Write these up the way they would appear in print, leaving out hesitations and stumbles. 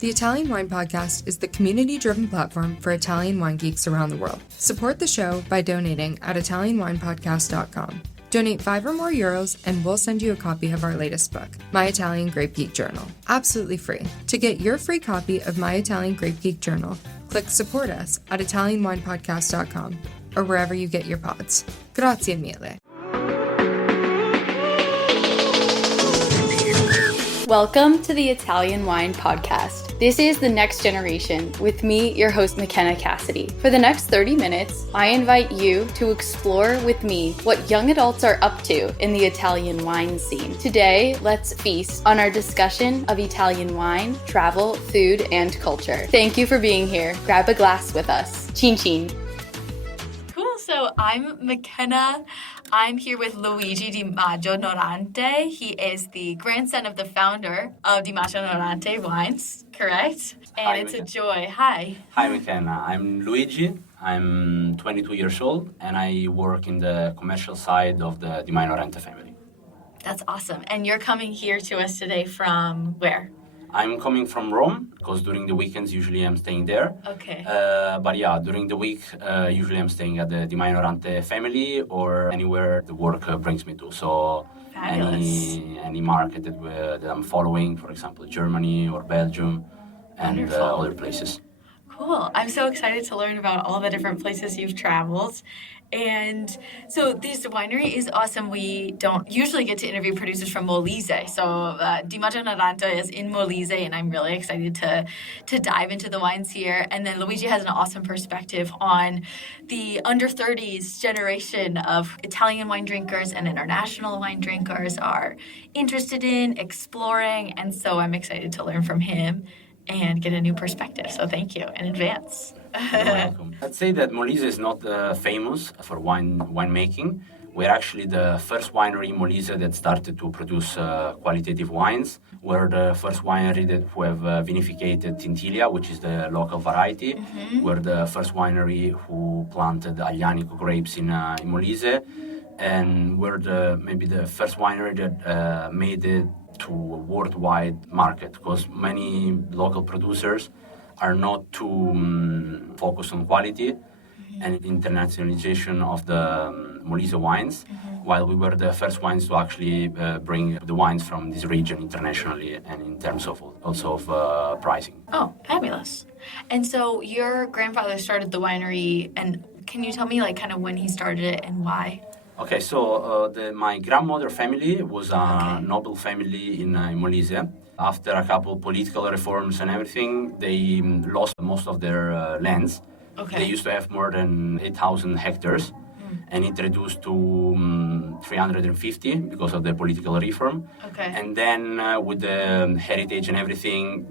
The Italian Wine Podcast is the community-driven platform for Italian wine geeks around the world. Support the show by donating at ItalianWinepodcast.com. Donate €5 or more and we'll send you a copy of our latest book, My Italian Grape Geek Journal, absolutely free. To get your free copy of My Italian Grape Geek Journal, click Support Us at ItalianWinepodcast.com or wherever you get your pods. Grazie mille. Welcome to the Italian Wine Podcast. This is the next generation with me, your host, McKenna Cassidy. For the next 30 minutes, I invite you to explore with me what young adults are up to in the Italian wine scene. Today, let's feast on our discussion of Italian wine, travel, food, and culture. Thank you for being here. Grab a glass with us. Chin chin. Cool, so I'm McKenna. I'm here with Luigi di Majo Norante. He is the grandson of the founder of Di Majo Norante Wines, correct? And Hi, it's McKenna. a joy. Hi. Hi, McKenna. I'm Luigi. I'm 22 years old, and I work in the commercial side of the Di Majo Norante family. That's awesome. And you're coming here to us today from where? I'm coming from Rome, because during the weekends, usually I'm staying there. Okay. But yeah, during the week, usually I'm staying at the Di Majo Norante family or anywhere the work brings me to. So Fabulous. any market that I'm following, for example, Germany or Belgium and Wonderful. other places. Cool. I'm so excited to learn about all the different places you've traveled. And so this winery is awesome. We don't usually get to interview producers from Molise. So Di Majo Norante is in Molise, and I'm really excited to dive into the wines here. And then Luigi has an awesome perspective on the under 30s generation of Italian wine drinkers and international wine drinkers are interested in exploring. And so I'm excited to learn from him and get a new perspective. So thank you in advance. You're welcome. I'd say that Molise is not famous for winemaking. We're actually the first winery in Molise that started to produce qualitative wines. We're the first winery that who have vinificated Tintilia, which is the local variety. Mm-hmm. We're the first winery who planted Aglianico grapes in Molise. And we're maybe the first winery that made it to a worldwide market, because many local producers are not too focused on quality and internationalization of the Molise wines, while we were the first wines to actually bring the wines from this region internationally and in terms of also of pricing. Oh, fabulous. And so your grandfather started the winery, and can you tell me like kind of when he started it and why? Okay, so my grandmother family was a noble family in Molise. After a couple political reforms and everything, they lost most of their lands. Okay. They used to have more than 8,000 hectares, and it reduced to 350 because of the political reform. Okay. And then with the heritage and everything,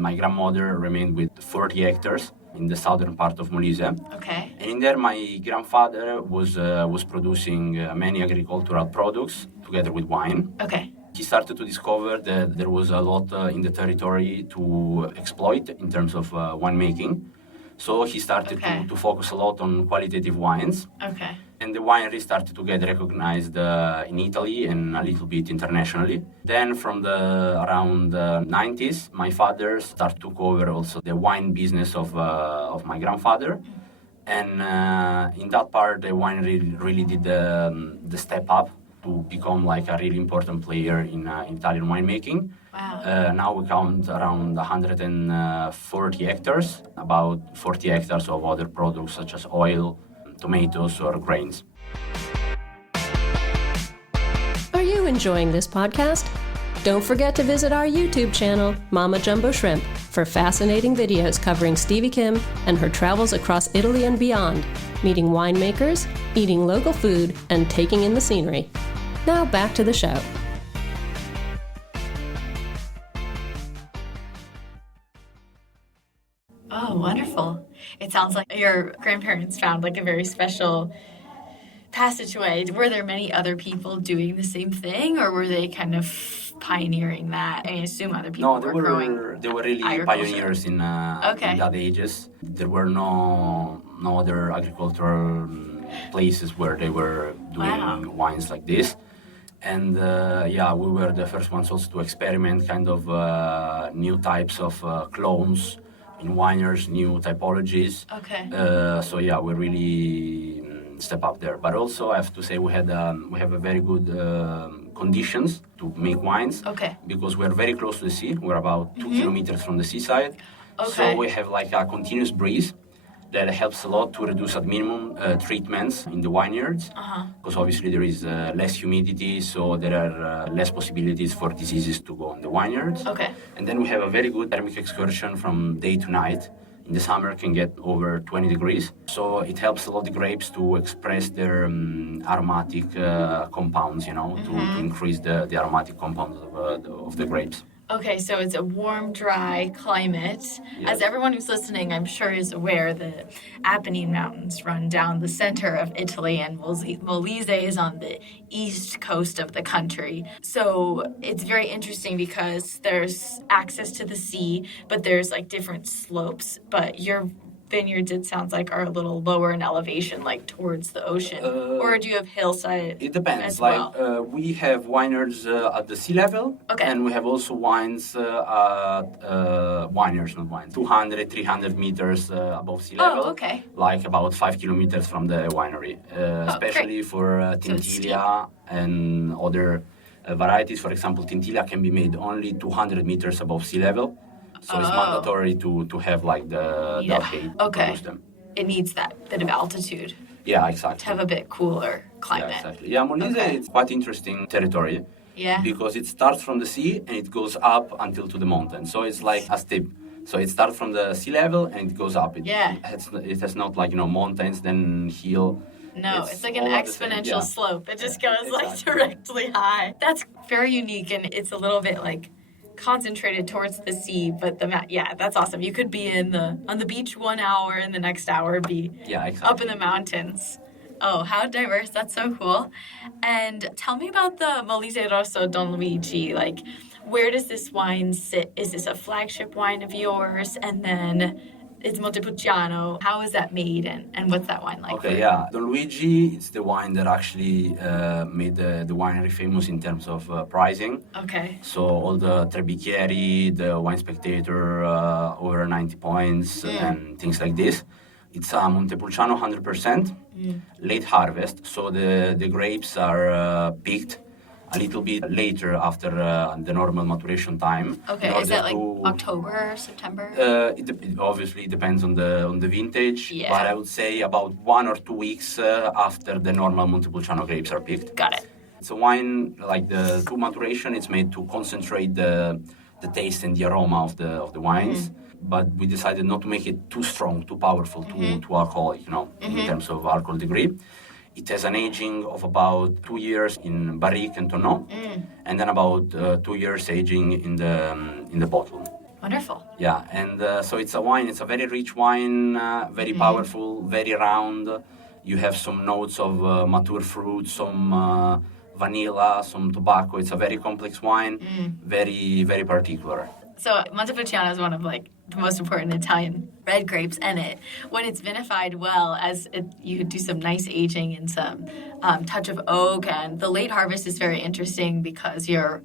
my grandmother remained with 40 hectares in the southern part of Molise. Okay. And in there, my grandfather was producing many agricultural products together with wine. Okay. He started to discover that there was a lot in the territory to exploit in terms of winemaking. So he started to focus a lot on qualitative wines. Okay. And the winery started to get recognized in Italy and a little bit internationally. Then from around the 90s, my father started to cover also the wine business of my grandfather. And in that part, the winery really did the step up to become like a really important player in Italian winemaking. Wow. Now we count around 140 hectares, about 40 hectares of other products such as oil, tomatoes, or grains. Are you enjoying this podcast? Don't forget to visit our YouTube channel, Mama Jumbo Shrimp, for fascinating videos covering Stevie Kim and her travels across Italy and beyond, meeting winemakers, eating local food, and taking in the scenery. Now back to the show. Oh, wonderful. It sounds like your grandparents found like a very special passageway. Were there many other people doing the same thing, or were they kind of pioneering that? I assume other people were growing. They were really pioneers in that ages. There were no other agricultural places where they were doing wines like this. And we were the first ones also to experiment kind of new types of clones in vineyards, new typologies. Okay. We really step up there. But also, I have to say we have a very good conditions to make wines. Okay. Because we're very close to the sea. We're about 2 kilometers from the seaside. Okay. So we have like a continuous breeze that helps a lot to reduce at minimum treatments in the vineyards. Because obviously there is less humidity, so there are less possibilities for diseases to go on the vineyards. Okay. And then we have a very good thermic excursion from day to night. In the summer can get over 20 degrees. So it helps a lot the grapes to express their aromatic compounds, to increase the aromatic compounds of the grapes. Okay, so it's a warm, dry climate. Yes. As everyone who's listening, I'm sure is aware, the Apennine Mountains run down the center of Italy, and Molise is on the east coast of the country. So it's very interesting because there's access to the sea, but there's like different slopes. But your vineyards, it sounds like, are a little lower in elevation, like towards the ocean. Or do you have hillside? It depends. As well? We have vineyards at the sea level, Okay. and we have also wines at vineyards, not wines, 200, 300 meters above sea level. Oh, okay. Like about 5 kilometers from the winery, especially for Tintilia and other varieties. For example, Tintilia can be made only 200 meters above sea level. So it's mandatory to have like the height to produce them. It needs that bit of altitude Yeah, exactly. to have a bit cooler climate. Yeah, exactly. Yeah, Molise it's quite interesting territory. Yeah. Because it starts from the sea and it goes up until to the mountain. So it's like a steep. So it starts from the sea level and it goes up. It has not like, mountains, then hill. No, it's like an all at the same- exponential yeah. slope. It just goes like exactly. directly high. That's very unique, and it's a little bit like concentrated towards the sea, but that's awesome. You could be on the beach 1 hour and the next hour be up in the mountains. Oh, how diverse. That's so cool. And tell me about the Molise Rosso Don Luigi. Like, where does this wine sit? Is this a flagship wine of yours? And then it's Montepulciano. How is that made, and what's that wine like? Okay, yeah. Don Luigi, it's the wine that actually made the winery famous in terms of pricing. Okay. So all the Tre Bicchieri, the Wine Spectator, over 90 points and things like this. It's a Montepulciano 100%, late harvest. So the grapes are picked a little bit later after the normal maturation time. Okay, is that like October or September? It obviously depends on the vintage, Yeah. but I would say about 1 or 2 weeks after the normal Montepulciano grapes are picked. Got it. It's a wine like the true maturation. It's made to concentrate the taste and the aroma of the wines. But we decided not to make it too strong, too powerful, too alcoholic, in terms of alcohol degree. It has an aging of about 2 years in barrique and tonneau, and then about 2 years aging in the bottle. Wonderful. Yeah, and so it's a wine. It's a very rich wine, very powerful, very round. You have some notes of mature fruit, some vanilla, some tobacco. It's a very complex wine, very, very particular. So Montepulciano is one of like the most important Italian red grapes, and when it's vinified well, you could do some nice aging and some touch of oak, and the late harvest is very interesting because you're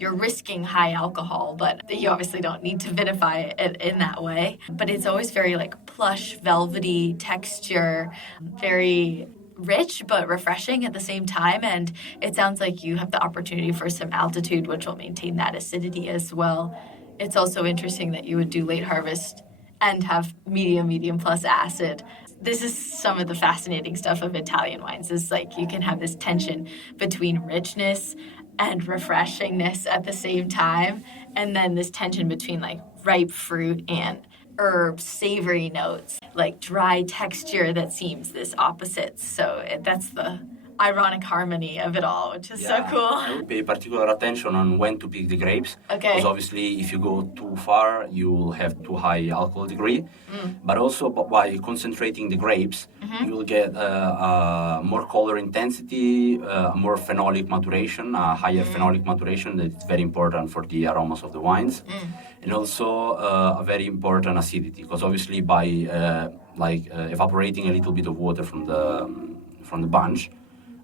risking high alcohol, but you obviously don't need to vinify it in that way. But it's always very like plush, velvety texture, very rich but refreshing at the same time, and it sounds like you have the opportunity for some altitude, which will maintain that acidity as well. It's also interesting that you would do late harvest and have medium plus acid. This is some of the fascinating stuff of Italian wines, is like you can have this tension between richness and refreshingness at the same time, and then this tension between like ripe fruit and herbs, savory notes, like dry texture that seems this opposite. So that's the ironic harmony of it all, which is so cool. I would pay particular attention on when to pick the grapes. Okay. Because obviously if you go too far, you will have too high alcohol degree. But also by concentrating the grapes, you will get more color intensity, more phenolic maturation, higher phenolic maturation. That's very important for the aromas of the wines. And also a very important acidity, because obviously by evaporating a little bit of water from the bunch,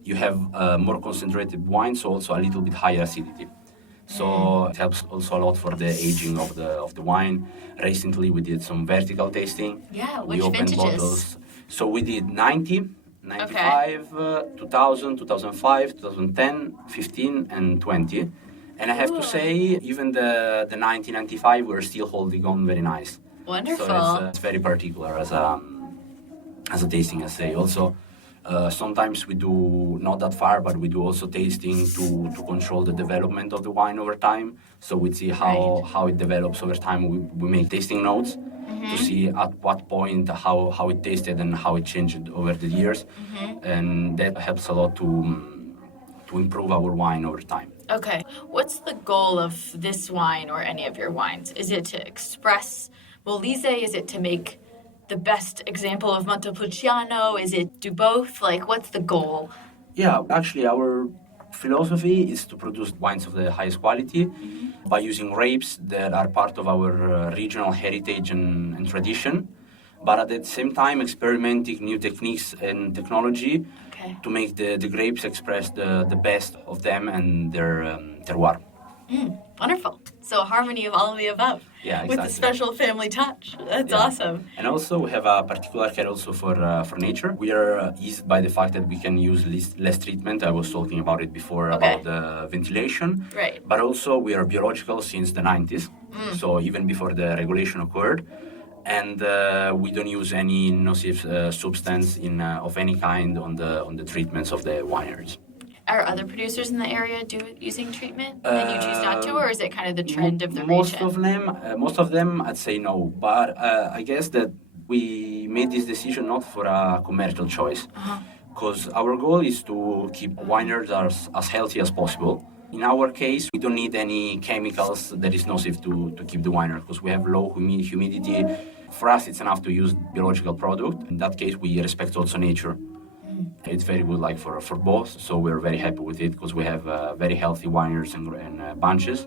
you have more concentrated wine, so also a little bit higher acidity. So it helps also a lot for the aging of the wine. Recently, we did some vertical tasting. Yeah, we which opened vintages? bottles. So we did 90, 95, 2000, 2005, 2010, 15, and 20. And I have to say, even the 1995, we're still holding on very nice. Wonderful. So it's very particular as a tasting essay. Also, sometimes we do not that far, but we do also tasting to control the development of the wine over time. So we see how it develops over time. We make tasting notes to see at what point how it tasted and how it changed over the years, and that helps a lot to improve our wine over time. Okay. What's the goal of this wine or any of your wines? Is it to express Molise? Is it to make the best example of Montepulciano? Is it do both? Like, what's the goal? Yeah, actually, our philosophy is to produce wines of the highest quality by using grapes that are part of our regional heritage and tradition, but at the same time experimenting new techniques and technology to make the grapes express the best of them and their terroir. Wonderful. So a harmony of all of the above. Yeah, exactly. With a special family touch. That's awesome. And also we have a particular care also for nature. We are eased by the fact that we can use less treatment. I was talking about it before about the ventilation. Right. But also we are biological since the 90s. So even before the regulation occurred. And we don't use any nocive substance of any kind on the treatments of the wineries. Are other producers in the area using treatment and you choose not to, or is it kind of the trend of the region? Most of them, I'd say no. But I guess that we made this decision not for a commercial choice, because our goal is to keep wineries as healthy as possible. In our case, we don't need any chemicals that is nocive to keep the winery, because we have low humidity. For us, it's enough to use biological product. In that case, we respect also nature. It's very good, like for both. So we're very happy with it because we have very healthy wineries and bunches,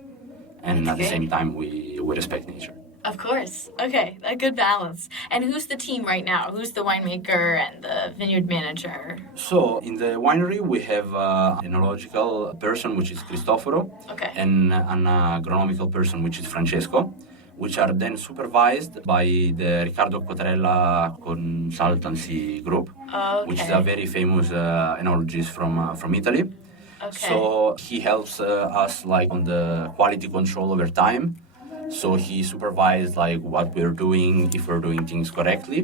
and at the same time we respect nature. Of course. Okay, a good balance. And who's the team right now? Who's the winemaker and the vineyard manager? So in the winery we have an enological person, which is Cristoforo, and an agronomical person, which is Francesco, which are then supervised by the Riccardo Quatrella consultancy group, which is a very famous enologist from Italy. So he helps us like on the quality control over time. So he supervised like what we're doing, if we're doing things correctly.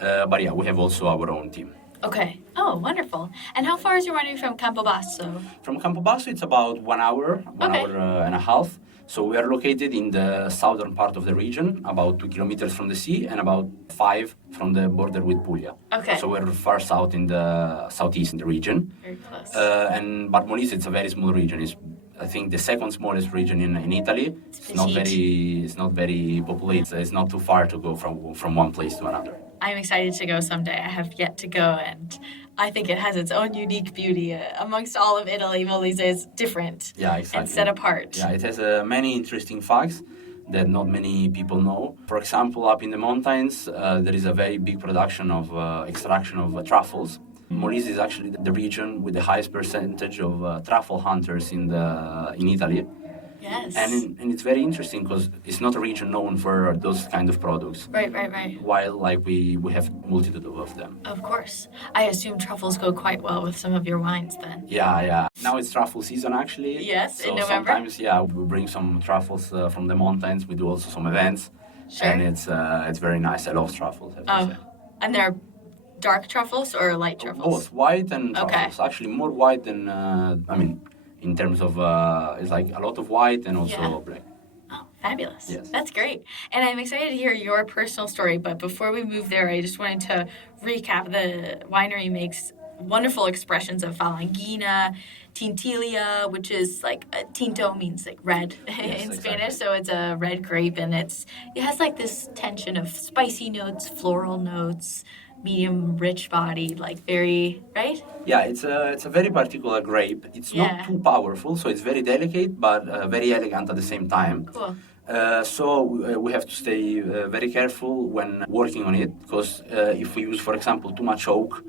But yeah, we have also our own team. Okay. Oh, wonderful. And how far is your winery from Campobasso? From Campobasso, it's about 1 hour, one hour and a half. So we are located in the southern part of the region, about 2 kilometers from the sea and about 5 from the border with Puglia. Okay. So we're far south in the southeast in the region. Very close. But Molise, it's a very small region. It's, I think, the second smallest region in Italy. It's not very populated. It's not too far to go from one place to another. I'm excited to go someday. I have yet to go, and I think it has its own unique beauty. Amongst all of Italy, Molise is different and set apart. Yeah, it has many interesting facts that not many people know. For example, up in the mountains, there is a very big production of extraction of truffles. Molise is actually the region with the highest percentage of truffle hunters in Italy. Yes. And it's very interesting because it's not a region known for those kind of products. Right. While like we have multitude of them. Of course. I assume truffles go quite well with some of your wines then. Yeah. Now it's truffle season actually. Yes, so in November. Sometimes we bring some truffles from the mountains. We do also some events. Sure. And it's very nice. I love truffles. And they're dark truffles or light truffles? Both white and truffles. Actually more white than in terms of, it's like a lot of white and also black. Oh, fabulous. Yes. That's great. And I'm excited to hear your personal story, but before we move there, I just wanted to recap. The winery makes wonderful expressions of Falanghina, Tintilia, which is like, tinto means like red in Spanish, so it's a red grape, and it has like this tension of spicy notes, floral notes, medium rich body, like very, right? Yeah, it's a very particular grape. It's not too powerful, so it's very delicate, but very elegant at the same time. Cool. So we have to stay very careful when working on it, because if we use, for example, too much oak,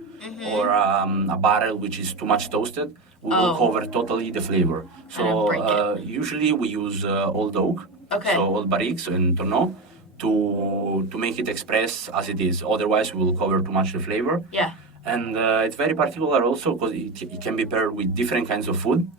or a barrel which is too much toasted, we will cover totally the flavor. So usually we use old oak, so old barriques and tonneau, to make it express as it is. Otherwise, we will cover too much the flavor. Yeah. And it's very particular also because it can be paired with different kinds of food.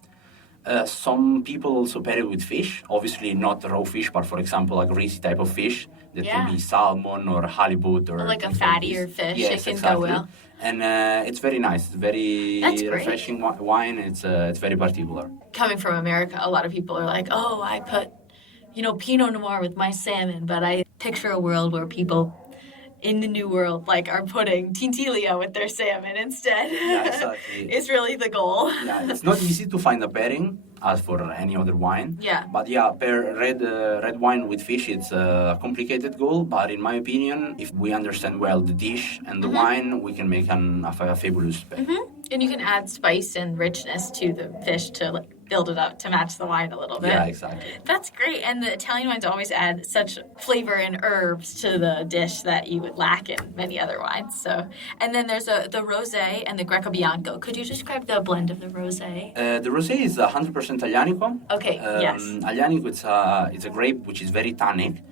Some people also pair it with fish. Obviously not raw fish, but for example, a greasy type of fish that can be salmon or halibut or like a fattier fish. Yes, it can go well. And it's very nice. It's very refreshing wine. It's very particular. Coming from America, a lot of people are like, "Oh, I put, Pinot Noir with my salmon," but I picture a world where people in the new world are putting Tintilia with their salmon instead. Yeah, exactly. It's really the goal. Yeah, it's not easy to find a pairing as for any other wine. Yeah. But pair red wine with fish, it's a complicated goal. But in my opinion, if we understand well the dish and the wine, we can make a fabulous pair. And you can add spice and richness to the fish to build it up to match the wine a little bit. Yeah, exactly. That's great. And the Italian wines always add such flavor and herbs to the dish that you would lack in many other wines. So, and then there's the rosé and the Greco Bianco. Could you describe the blend of the rosé? The rosé is 100% Aglianico. Okay, yes. Aglianico, it's a grape which is very tannic.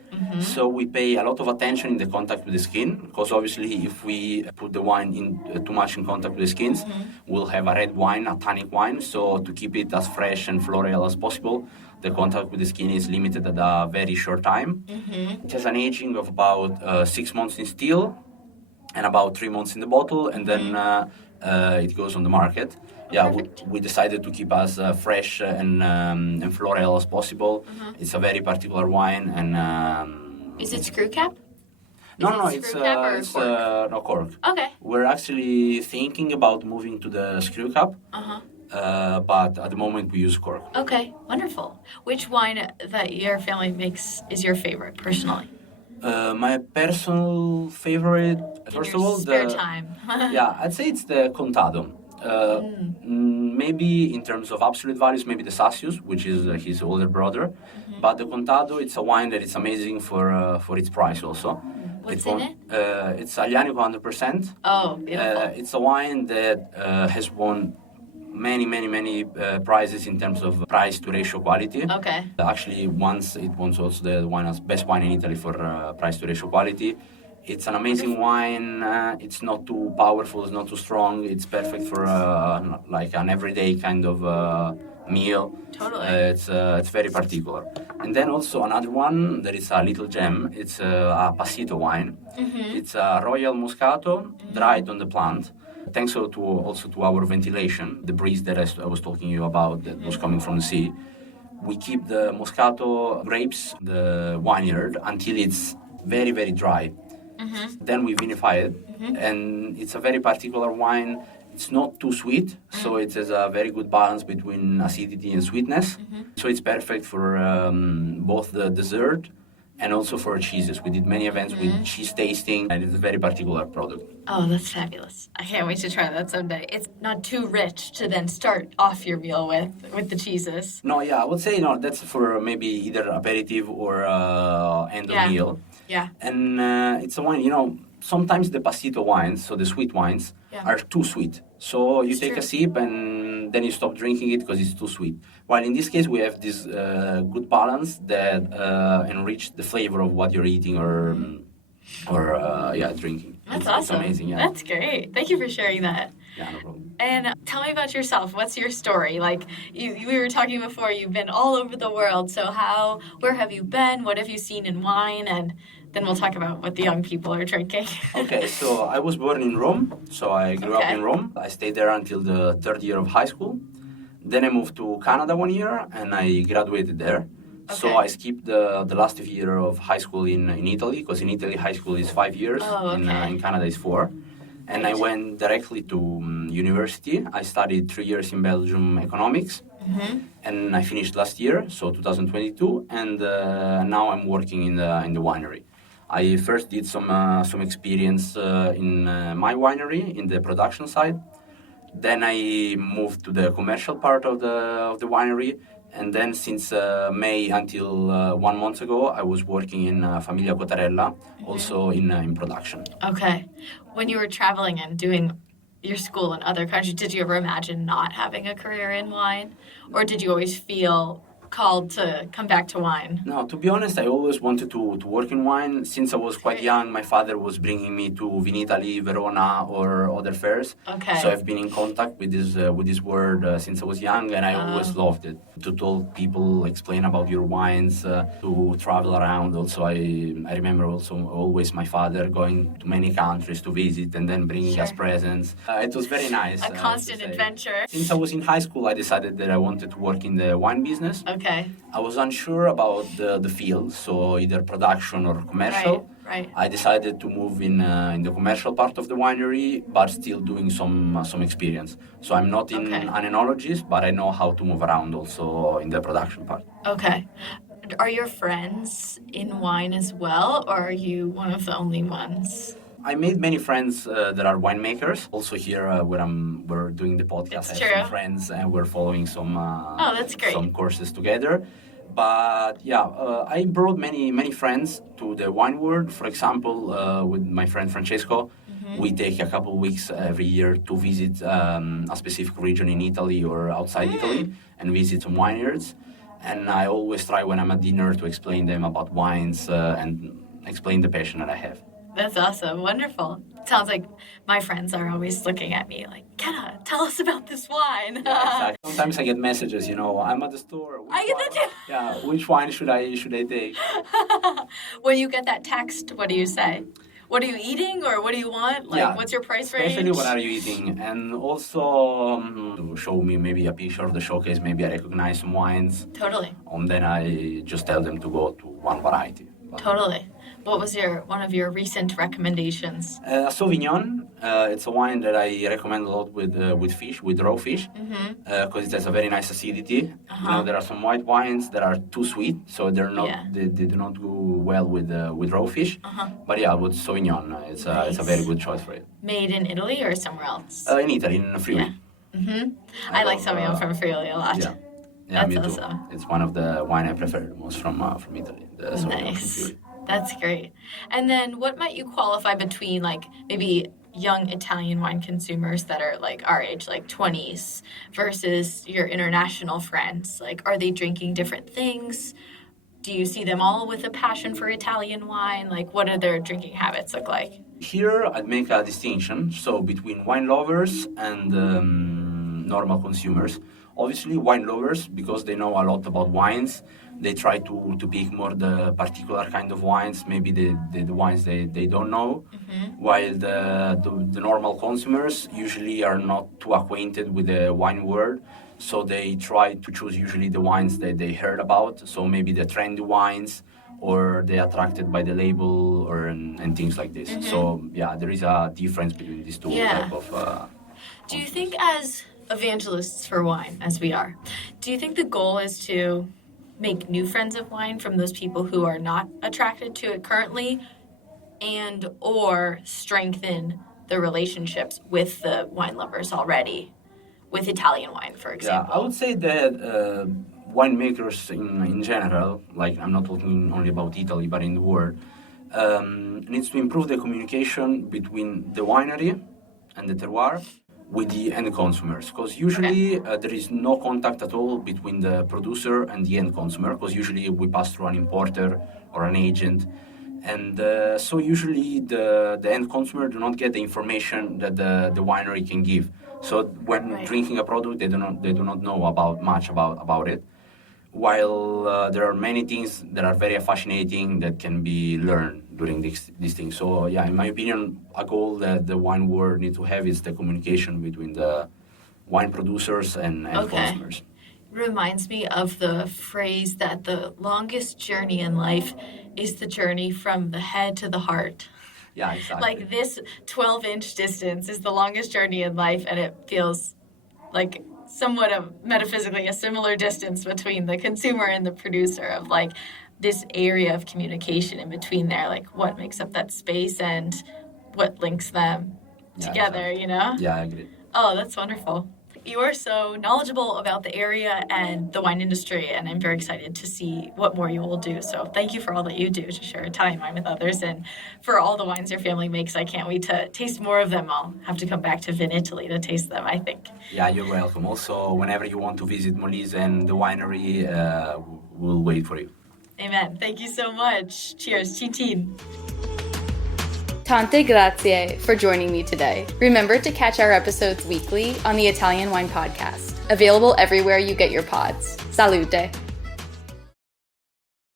So we pay a lot of attention in the contact with the skin, because obviously if we put the wine in too much in contact with the skins, we'll have a red wine, a tannic wine. So to keep it as fresh and floral as possible, the contact with the skin is limited at a very short time. It has an aging of about 6 months in still and about 3 months in the bottle, and then it goes on the market. Yeah, we decided to keep as fresh and floral as possible. It's a very particular wine, and is it screw cap? No, it's no cork. Okay. We're actually thinking about moving to the screw cap, but at the moment we use cork. Okay, wonderful. Which wine that your family makes is your favorite, personally? My personal favorite, first of all, spare time. I'd say it's the Contado. Maybe in terms of absolute values, maybe the Sassius, which is his older brother. But the Contado, it's a wine that is amazing for its price also. What's in it? It's Aglianico 100%. Oh, beautiful. It's a wine that has won many prizes in terms of price to ratio quality. Okay. Actually, once it won also the wine as best wine in Italy for price to ratio quality. It's an amazing wine. It's not too powerful. It's not too strong. It's perfect for like an everyday kind of meal. Totally. It's very particular. And then also another one that is a little gem. It's a Passito wine. It's a Royal Moscato dried on the plant. Thanks also to our ventilation, the breeze that I was talking to you about that was coming from the sea. We keep the Moscato grapes, the vineyard, until it's very, very dry. Then we vinify it, and it's a very particular wine. It's not too sweet, so it has a very good balance between acidity and sweetness. So it's perfect for both the dessert and also for cheeses. We did many events with cheese tasting, and it's a very particular product. Oh, that's fabulous. I can't wait to try that someday. It's not too rich to then start off your meal with the cheeses. No, I would say that's for maybe either aperitif or end of meal. Yeah. And it's a wine, sometimes the Passito wines, so the sweet wines, are too sweet. So you take a sip and then you stop drinking it because it's too sweet. While in this case, we have this good balance that enrich the flavor of what you're eating or drinking. That's awesome. It's amazing, That's great. Thank you for sharing that. Yeah, no problem. And tell me about yourself. What's your story? Like, we were talking before, you've been all over the world. So where have you been? What have you seen in wine? And then we'll talk about what the young people are drinking. Okay, so I was born in Rome. So I grew up in Rome. I stayed there until the third year of high school. Then I moved to Canada 1 year, and I graduated there. Okay. So I skipped the last year of high school in Italy, because in Italy high school is 5 years, in Canada is 4. And I went directly to university. I studied 3 years in Belgium economics, and I finished last year, so 2022. And now I'm working in the winery. I first did some experience in my winery in the production side. Then I moved to the commercial part of the winery. And then since May until 1 month ago, I was working in Famiglia Cottarella, also in production. Okay. When you were traveling and doing your school in other countries, did you ever imagine not having a career in wine? Or did you always feel called to come back to wine? No, to be honest, I always wanted to work in wine. Since I was quite young, my father was bringing me to Vinitaly, Verona, or other fairs. Okay. So I've been in contact with this word since I was young, and I always loved it. To tell people, explain about your wines, to travel around. Also, I remember also always my father going to many countries to visit and then bringing us presents. It was very nice. A constant adventure. Since I was in high school, I decided that I wanted to work in the wine business. Okay. I was unsure about the field, so either production or commercial. Right. I decided to move in the commercial part of the winery, but still doing some experience. So I'm not an enologist, but I know how to move around also in the production part. Okay. Are your friends in wine as well, or are you one of the only ones? I made many friends that are winemakers. Also here, where we're doing the podcast, I have some friends, and we're following some some courses together. But yeah, I brought many friends to the wine world. For example, with my friend Francesco, we take a couple of weeks every year to visit a specific region in Italy or outside Italy and visit some vineyards. And I always try when I'm at dinner to explain them about wines and explain the passion that I have. That's awesome. Wonderful. Sounds like my friends are always looking at me like, Kenna, tell us about this wine. Yeah, exactly. Sometimes I get messages, I'm at the store. I get that too. Yeah, which wine should I take? When you get that text, what do you say? What are you eating, or what do you want? What's your price range? Especially what are you eating? And also to show me maybe a picture of the showcase, maybe I recognize some wines. Totally. And then I just tell them to go to one variety. Totally. What was one of your recent recommendations? Sauvignon. It's a wine that I recommend a lot with fish, with raw fish, because it has a very nice acidity. There are some white wines that are too sweet, so they're not they do not go well with raw fish. But yeah, with Sauvignon, it's a very good choice for it. Made in Italy or somewhere else? In Italy, in Friuli. Yeah. I like Sauvignon from Friuli a lot. Yeah, that's me too. Awesome. It's one of the wine I prefer the most from Italy. The Sauvignon from Friuli. That's great. And then what might you qualify between maybe young Italian wine consumers that are our age, 20s, versus your international friends? Are they drinking different things? Do you see them all with a passion for Italian wine? What do their drinking habits look like? Here, I'd make a distinction, between wine lovers and normal consumers. Obviously, wine lovers, because they know a lot about wines, they try to pick more the particular kind of wines, maybe the wines they don't know, while the normal consumers usually are not too acquainted with the wine world, so they try to choose usually the wines that they heard about, so maybe the trendy wines, or they're attracted by the label and things like this. So yeah, there is a difference between these two type of... Do you think as evangelists for wine, as we are, do you think the goal is to make new friends of wine from those people who are not attracted to it currently, and or strengthen the relationships with the wine lovers already, with Italian wine, for example? Yeah, I would say that winemakers in general, I'm not talking only about Italy, but in the world, needs to improve the communication between the winery and the terroir with the end consumers, because usually there is no contact at all between the producer and the end consumer, because usually we pass through an importer or an agent, and so usually the end consumer do not get the information that the winery can give. So when drinking a product, they do not know much about it. While there are many things that are very fascinating that can be learned during these things. So yeah, in my opinion, a goal that the wine world needs to have is the communication between the wine producers and consumers. Reminds me of the phrase that the longest journey in life is the journey from the head to the heart. Yeah, exactly. This 12-inch distance is the longest journey in life, and it feels like somewhat of metaphysically a similar distance between the consumer and the producer of this area of communication in between there, what makes up that space and what links them together, exactly. you know? Yeah, I agree. Oh, that's wonderful. You are so knowledgeable about the area and the wine industry, and I'm very excited to see what more you will do. So thank you for all that you do to share Italian wine with others, and for all the wines your family makes. I can't wait to taste more of them. I'll have to come back to Vin Italy to taste them, I think. Yeah, you're welcome. Also, whenever you want to visit Molise and the winery, we'll wait for you. Amen. Thank you so much. Cheers. Chin. Tante grazie for joining me today. Remember to catch our episodes weekly on the Italian Wine Podcast, available everywhere you get your pods. Salute!